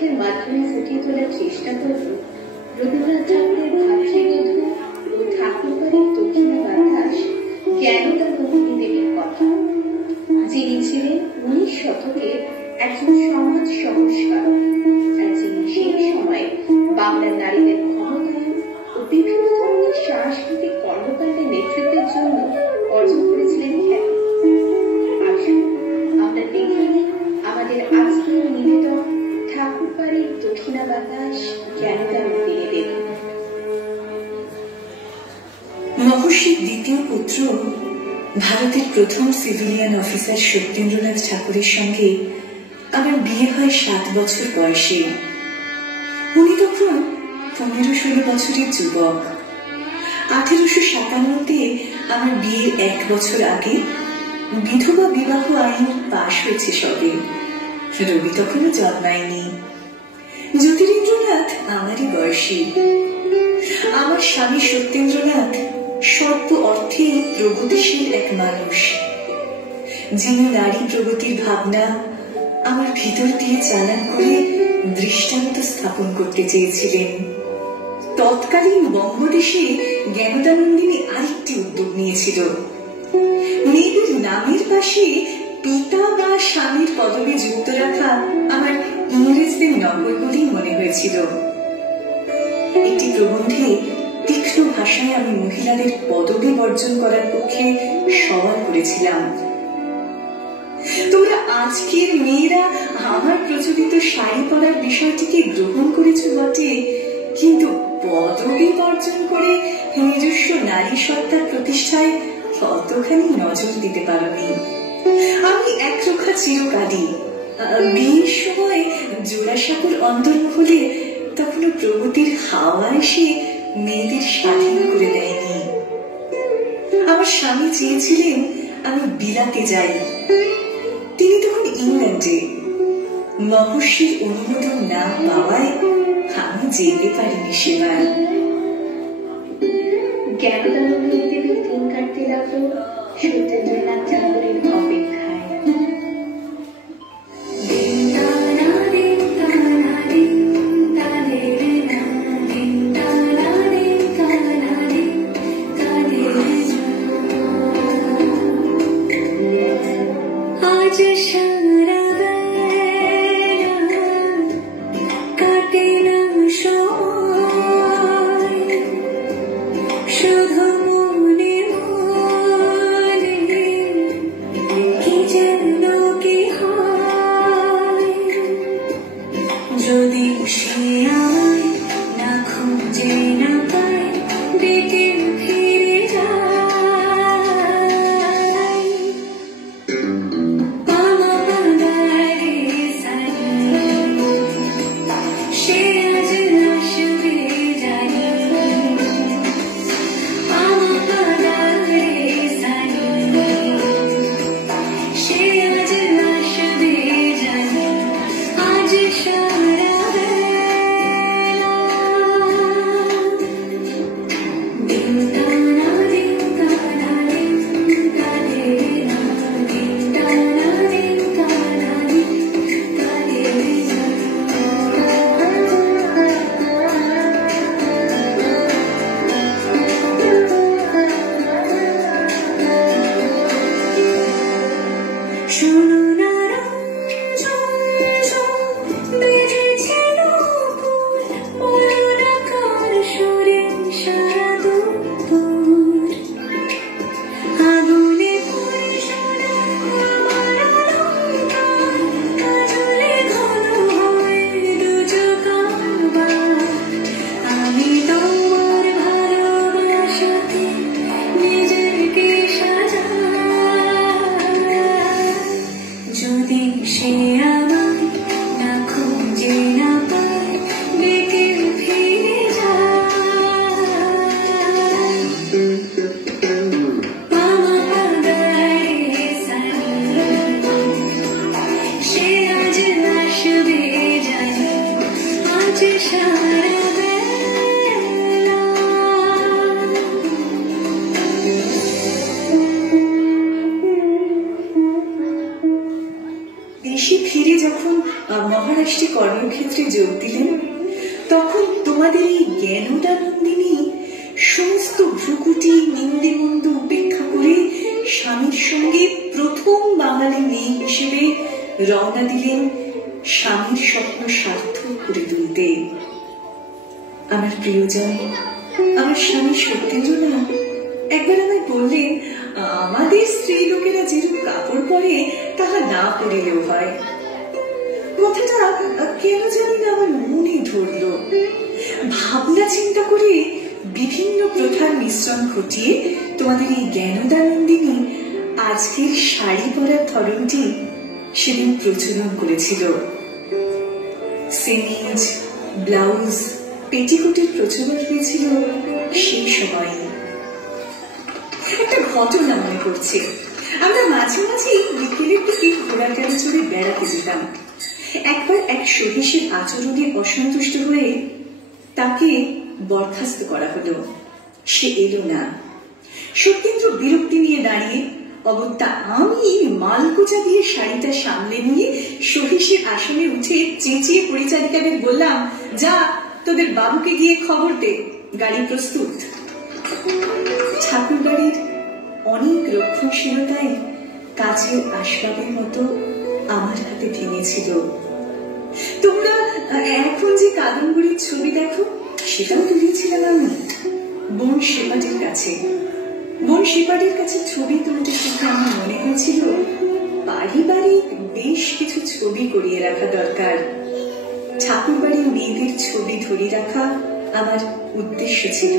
দুঃখের মাধ্যমে ফুটিয়ে তোলার চেষ্টা করব রবীন্দ্রনাথ ঠাকুরের ভাতৃবধূ ও ঠাকুরবাড়ির দক্ষিণা বাতাস জ্ঞানদানন্দিনী দেবীর কথা, যিনি ছিলেন 19 শতকের একজন সমাজ সংস্কারক, আর যিনি সেই সময় বাংলার নারীদের ক্ষমতায়ন ও বিভিন্ন ধরনের সাংস্কৃতিক কর্মকাণ্ডে নেতৃত্বের জন্য অর্জন করেছিলেন খ্যাতি। আসুন আমরা দেখি আমাদের আজকের নিবেদন ঠাকুরবাড়ির দক্ষিণা বাতাস জ্ঞানদানন্দিনী দেবী। মহর্ষির দ্বিতীয় পুত্র ভারতের প্রথম সিভিলিয়ান অফিসার সত্যেন্দ্রনাথ ঠাকুরের সঙ্গে আমার বিয়ে হয় 7 বছর বয়সে। উনি তখন 15-16 বছরের যুবক। 1857-তে আমার বিয়ের 1 বছর আগে বিধবা বিবাহ আইন পাশ হয়েছে সবে। রবি তখনও জন্মায়নি। জ্যোতিরিন্দ্রনাথ আমারই বয়সী। আমার স্বামী সত্যেন্দ্রনাথ সর্ব অর্থে প্রগতিশীল এক মানুষ, যিনি নারী প্রগতির ভাবনা আমার ভিতর দিয়ে চালান করে দৃষ্টান্ত স্থাপন করতে চেয়েছিলেন। তৎকালীন বঙ্গদেশে জ্ঞানদানন্দিনী আরেকটি উদ্যোগ নিয়েছিল। মেয়েদের নামের পাশে পিতা বা স্বামীর পদবি যুক্ত রাখা আমার ইংরেজদের নকল বলেই মনে হয়েছিল। একটি প্রবন্ধে তীক্ষ্ণ ভাষায় আমি মহিলাদের পদবি বর্জন করার পক্ষে সওয়াল করেছিলাম। তোমরা আজকের মেয়েরা আমার প্রচলিত শাড়ি পরার বিষয়টিকে গ্রহণ করেছ বটে, কিন্তু পদবি বর্জন করে নিজস্ব নারী সত্তার প্রতিষ্ঠায় কতখানি নজর দিতে পারোনি। আমি একরক্ষা চিরকালই। বিয়ের সময় জোড়াসাঁকোর অন্তর্মহলে তখনও প্রগতির হাওয়া এসে মেয়েদের স্বাধীন করে দেয়নি। আমার স্বামী চেয়েছিলেন আমি বিলাতে যাই। তিনি তখন ইংল্যান্ডে। মহর্ষির অনুমোদন না পাওয়ায় আমি যেতে পারিনি সেবার। জ্ঞানদানন্দিনী দেবীর দিন কাটতে লাগলো সত্যেন্দ্রনাথ ঠাকুরের অপেক্ষায়। দেশে ফিরে যখন মহারাষ্ট্রে কর্মক্ষেত্র পোস্টে যোগ দিলেন, তখন তোমাদের এই জ্ঞানদানন্দিনী সমস্ত ভ্রুকুটি নিন্দে মন্দ উপেক্ষা করে স্বামীর সঙ্গে প্রথম বাঙালি মেয়ে হিসেবে রওনা দিলেন স্বামীর স্বপ্ন সার্থক করে তুলতে। আমার প্রিয়জন, আমার স্বামী সত্যেন্দ্রনাথ একবার আমায় বললেন, আমাদের স্ত্রী লোকেরা যেরূপ কাপড় পরে তাহা না পরিলেও হয়। কথাটা কেন জানি না আমার মনে ধরল। ভাবনা চিন্তা করে বিভিন্ন প্রথার মিশ্রণ ঘটিয়ে তোমাদের এই জ্ঞানদানন্দিনী আজকের শাড়ি পরার ধরনটি সেদিন প্রচলন করেছিল। সেমিজ, ব্লাউজ, পেটিকোটের প্রচলন হয়েছিল সেই সময়। একটা ঘটনা মনে পড়ছে, আমরা মাঝে মাঝে বিকেলের দিকে ঘোড়ার গাড়ি চড়ে বেড়াতে যেতাম। একবার এক সহিসের আচরণে অসন্তুষ্ট হয়ে তাকে বরখাস্ত করা হলো। সে এলো না। সত্যেন্দ্র বিরক্তি নিয়ে দাঁড়িয়ে, অগত্যা আমি মালকোচা দিয়ে শাড়িটা সামলে নিয়ে সহিসের আসনে উঠে চেঁচিয়ে পরিচারিকাদের বললাম, যা তোদের বাবুকে গিয়ে খবর দে, গাড়ি প্রস্তুত। ঠাকুর বাড়ির অনেক রক্ষণশীলতায় কাছেও আসবাবের মতো আমার হাতে ভেঙেছিল। তোমরা এখন যে কাদম্বরীর ছবি দেখো, সেটাও তুলেছিলাম আমি বোন শেপাটির কাছে। বোন শেপাটির কাছে ছবি তুলতে শুনে আমার মনে হয়েছিল পারিবারিক বেশ কিছু ছবি করিয়ে রাখা দরকার। ঠাকুর বাড়ির মেয়েদের ছবি ধরে রাখা আমার উদ্দেশ্য ছিল।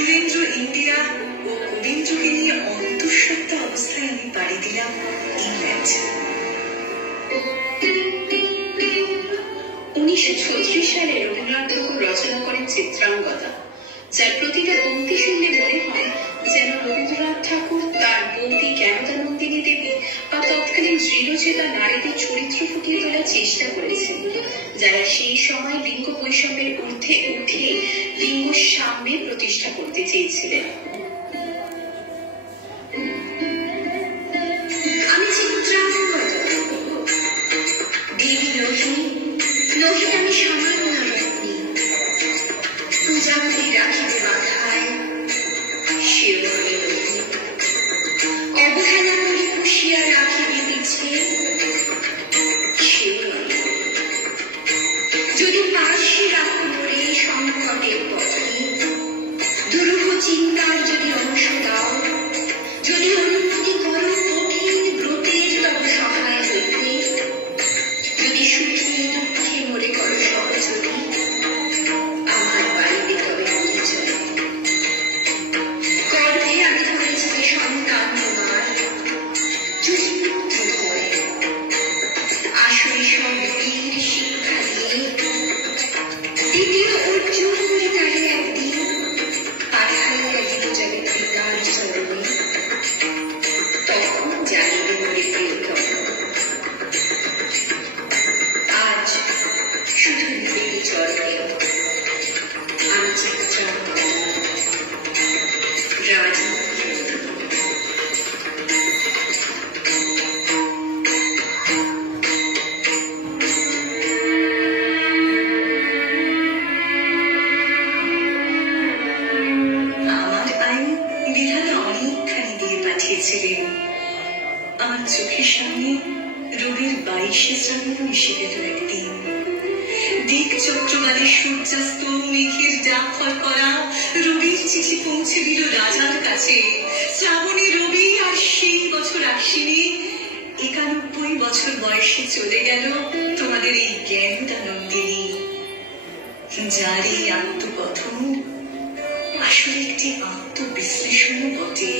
সুরেন্দ্র ইন্ডিয়া ও কবীন্দ্রকে নিয়ে অন্তঃসত্ত্বা অবস্থায় আমি পাড়ি দিলাম ইংল্যান্ড। 1936 সালে রবীন্দ্রনাথ ঠাকুর রচনা করেন চিত্রাঙ্গদা, যার প্রতিটা পংক্তি শুনলে মনে হয় যেন রবীন্দ্রনাথ ঠাকুর তার বৌদি জ্ঞানদানন্দিনী দেবী বা তৎকালীন দৃঢ়চেতা নারীদের চরিত্র ফুটিয়ে তোলার চেষ্টা করেছেন, যারা সেই সময় লিঙ্গ বৈষম্যের ঊর্ধ্বে উঠে লিঙ্গ সাম্যে প্রতিষ্ঠা করতে চেয়েছিলেন। আমি চিত্রাঙ্গদা, দেবী লক্ষ্মী, নহিলে আমি সামান্য রত্নী, পূজা করি রাখিতে মাথায় শিরোমণি নদী, অবহেলা করি পুষিয়া রাখিবে পিছে শিরোমণি। যদি পার্শ্বে রাখো ধরে সংকটের পথে, দুরূহ চিন্তার যদি অংশ দাও, যদি অনুমতি করো কঠিন ব্রতের তব সহায় হইতে, যদি সুখে দুঃখে মরে করো সহযোগী, আমার বাড়িতে তবে পরিচয়। গর্ভে আমি ধরেছি সন্তান তোমার, যদি পুত্র হয় আসলে সব বীর শিক্ষা দিয়ে, দ্বিতীয় অর্জুন করে তারে একদিন পাঠাইয়া দিব জগৎরিকার চরণে, তখন জানিবে মোরে প্রিয়তম। আজ শুধু নিজের চরণে আমি চিত্রাঙ্গদা, রাজনীতি। আমার আইন বিধাতা অনেকখানি দিয়ে পাঠিয়েছিলেন। আমার চোখের সামনে রবির 22শে শ্রাবণ এসে গেল একদিন। দিক চক্রবালে সূর্যাস্ত মেঘের ডাকর করা রবির চিঠি পৌঁছে দিল রাজার কাছে। শ্রাবণী রবি আর সেই বছর আশ্বিনী 91 বছর বয়সে চলে গেল তোমাদের এই জ্ঞানদানন্দিনী, যার এই আত্মকথন আসলে একটি আত্মবিশ্লেষণও বটে।